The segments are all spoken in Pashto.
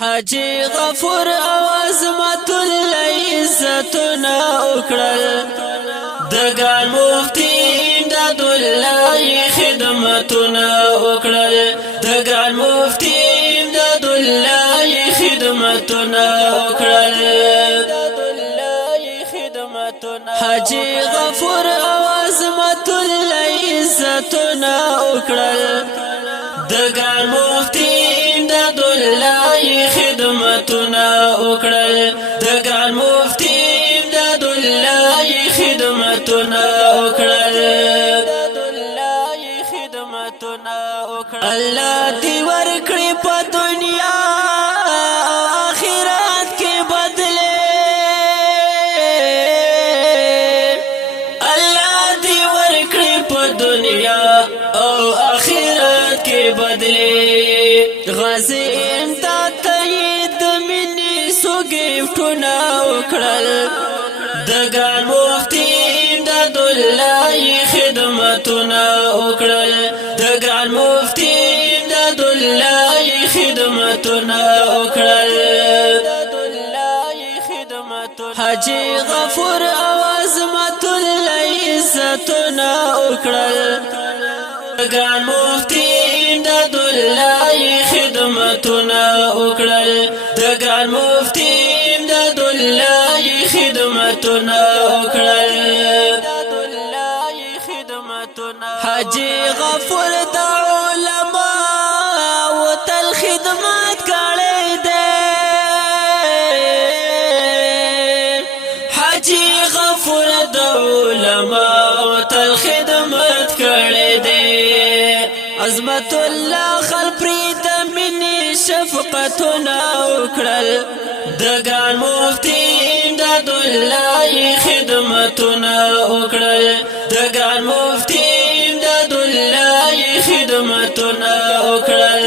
حاجی غفور او عظمت الله عزتنا اکرل دگان مفتی امداد الله خدمتنا اکرل دگان مفتی امداد الله خدمتنا اکرل حاجی غفور او عظمت الله عزتنا اکرل دگان مفتی امداد الله خدمتنا اکرل دگان مفتی امداد الله خدمتنا اکرل الله دی ورکړي په دنیا آخرت کې بدله الله دی ورکړي په دنیا او آخرت کې بدله غازی امداد تایید منی سو گفتنا وکړل دگان مفتی امداد الله خدمتنا وکړل دگان مفتی امداد الله خدمتنا وکړل حاجی غفور او عظمت الله عزتنا وکړل دگان مفتی امداد الله خدمتنا وکړل دگان مفتی امداد الله خدمتنا وکړل حاجی غفور د علماء او تل خدمت کړي دي حاجی غفور د علماء او تل خدمت کړي دي عظمت الله خل پرید منی شفقتنا وکړل دگان مفتی امداد الله خدمتنا وکړل دگان مفتی امداد الله خدمتنا وکړل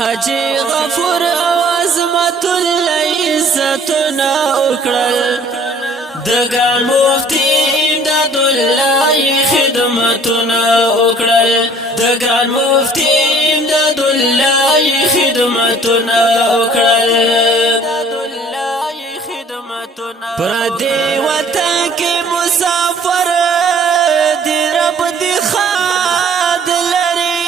حاجی غفور او عظمت الله عزتنا وکړل دگان مفتی امداد الله خدمتنا وکړل دگان مفتی امداد الله خدمتنا وکړل پردی وطن کې مسافر دی رب دی خاد لري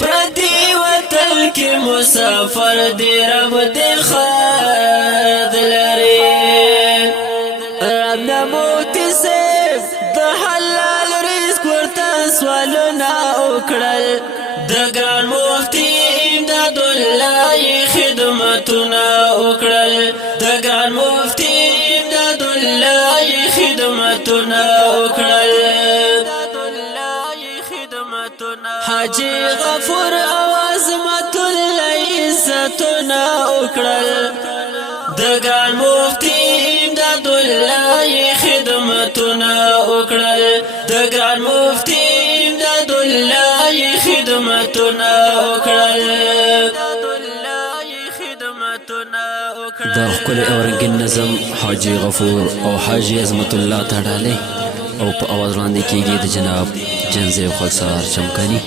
پردی وطن کې مسافر دی رب دی خاد لري رب نموتی سیف د حلال رزق ورته سوالونه وکړل دگان مفتی امداد الله خدمتنا وکړل دگان مفتی امداد الله خدمتنا وکړل حاجی غفور او عظمت الله عزتنا وکړل دگان مفتی امداد الله خدمتنا وکړل دگان مفتی امداد الله خدمتنا وکړل دا خپل اورنګین نظم حاجی غفور او حاجی عظمت الله تعالی او په اواز وړاندې کیږي د جناب جنزه خلصار چمکانی